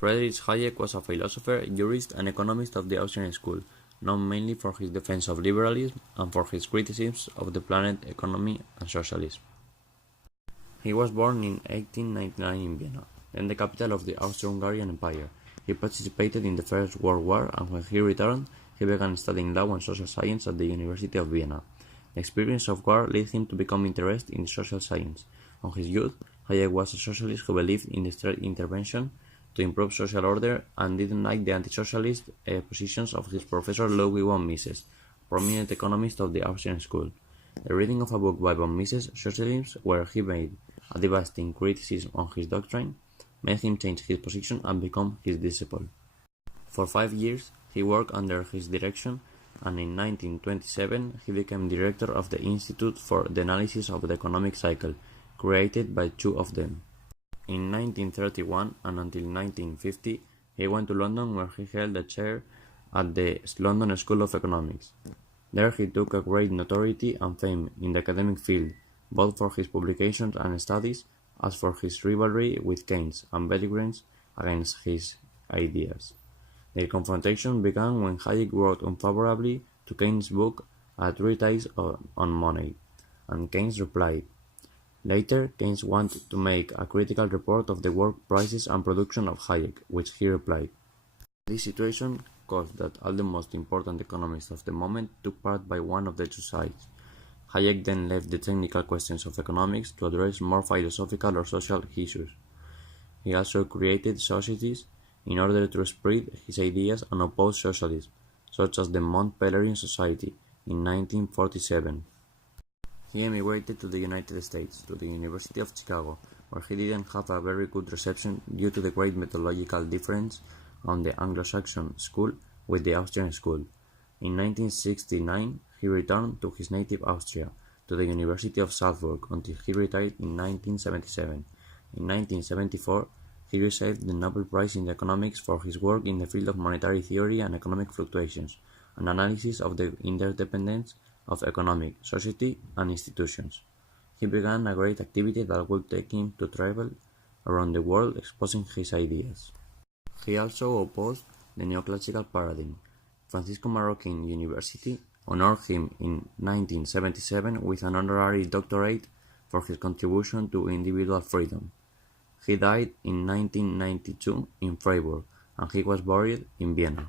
Friedrich Hayek was a philosopher, jurist, and economist of the Austrian school, known mainly for his defense of liberalism and for his criticisms of the planned economy and socialism. He was born in 1899 in Vienna, then the capital of the Austro-Hungarian Empire. He participated in the First World War, and when he returned, he began studying law and social science at the University of Vienna. The experience of war led him to become interested in social science. From his youth, Hayek was a socialist who believed in the state intervention to improve social order and didn't like the anti-socialist positions of his professor Ludwig von Mises, prominent economist of the Austrian school. The reading of a book by von Mises, Socialism, where he made a devastating criticism on his doctrine, made him change his position and become his disciple. For 5 years, he worked under his direction, and in 1927 he became director of the Institute for the Analysis of the Economic Cycle, created by two of them. In 1931 and until 1950, he went to London, where he held a chair at the London School of Economics. There he took a great notoriety and fame in the academic field, both for his publications and studies, as for his rivalry with Keynes and belligerence against his ideas. Their confrontation began when Hayek wrote unfavorably to Keynes' book A Treatise on Money, and Keynes replied. Later, Keynes wanted to make a critical report of the work prices and production of Hayek, which he replied. This situation caused that all the most important economists of the moment took part by one of the two sides. Hayek then left the technical questions of economics to address more philosophical or social issues. He also created societies in order to spread his ideas and oppose socialism, such as the Mont Pelerin Society in 1947. He emigrated to the United States, to the University of Chicago, where he didn't have a very good reception due to the great methodological difference on the Anglo-Saxon school with the Austrian school. In 1969, he returned to his native Austria, to the University of Salzburg, until he retired in 1977. In 1974, he received the Nobel Prize in Economics for his work in the field of monetary theory and economic fluctuations, an analysis of the interdependence of economic, society, and institutions. He began a great activity that would take him to travel around the world exposing his ideas. He also opposed the neoclassical paradigm. Francisco Marroquín University honored him in 1977 with an honorary doctorate for his contribution to individual freedom. He died in 1992 in Freiburg, and he was buried in Vienna.